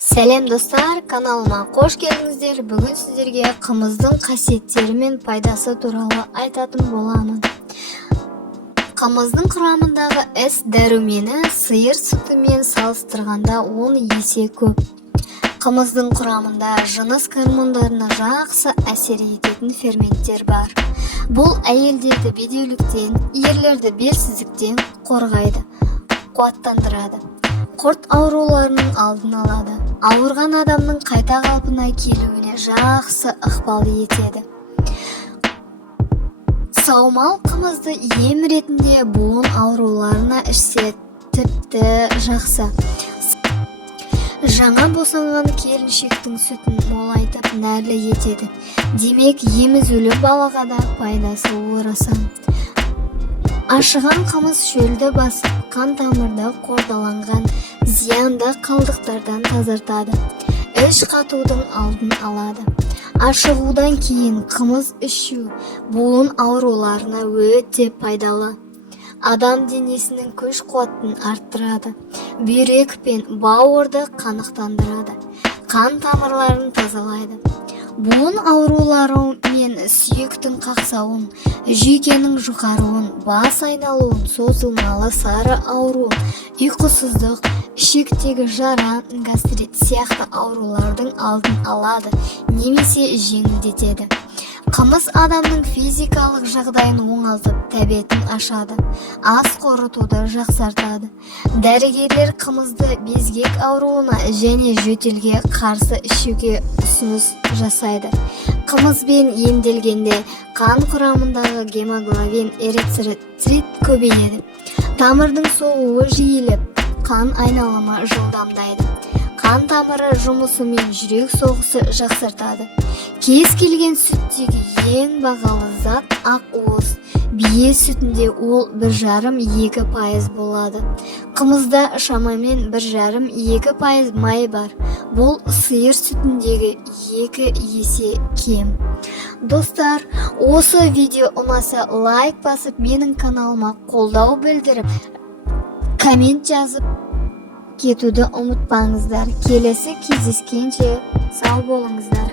Сәлем достар, каналыма қош келдіңіздер. Бүгін сіздерге қымыздың қасиеттері мен пайдасы туралы айтатын боламын. Қымыздың құрамындағы С дәрумені сиыр сүтімен салыстырғанда 10 есе көп. Қымыздың құрамында жыныс гормондарына жақсы әсер ететін ферменттер бар. Бұл әйелдерді бедеуліктен, ерлерді белсіздіктен қорғайды, қуаттандырады. Құрт ауруларының алдын алады. Ауырған адамның қайта қалпына келуіне жақсы ықпал етеді. Саумал қымызды ем ретінде буын ауруларына ішсе тіпті жақсы. Жаңа босанған келіншектің сүтін молайтып нәрлі етеді. Демек, емізулі балаға да пайдасы орасан. Ашыған қымыз шөлді басып, қан тамырда қордаланған зиянды қалдықтардан тазартады. Іш қатудың алдын алады. Ашығудан кейін қымыз ішу буын ауруларына өте пайдалы. Адам денесінің күш қуатын арттырады. Бүйрек пен бауырды қанықтандырады. Қан тамырларын тазалайды. Буын аурулары мен сүйектің қақсауын, жүйкенің жұқаруын, бас айналуын, созылмалы сары ауруын, ұйқысыздық, ішектегі жара, гастрит сияқты аурулардың алдын алады, немесе жеңілдетеді. Қымыз адамның физикалық жағдайын оңалтып, тәбетін ашады, ас қорытуды жақсартады. Дәрігерлер қымызды безгек ауруына және жөтелге қарсы ішуге ұсыныс жасайды. Қымызбен емделгенде қан құрамындағы гемоглобин эритроцит көбейеді. Тамырдың соғуы жиілеп, қан айналымы жылдамдайды. Қан тамыры жұмысы мен жүрек соғысы жақсартады. Кез келген сүттегі ең бағалы зат ақуыз. Бие сүтінде ол 1,5-2% болады. Қымызда шамамен 1,5-2% май бар. Бұл сиыр сүтіндегі 2 есе кем. Достар, осы видео ұнаса лайк басып, менің каналыма қолдау білдіріп, коммент жазып кетуді ұмытпаңыздар. Келесі кездескенше сау болыңыздар.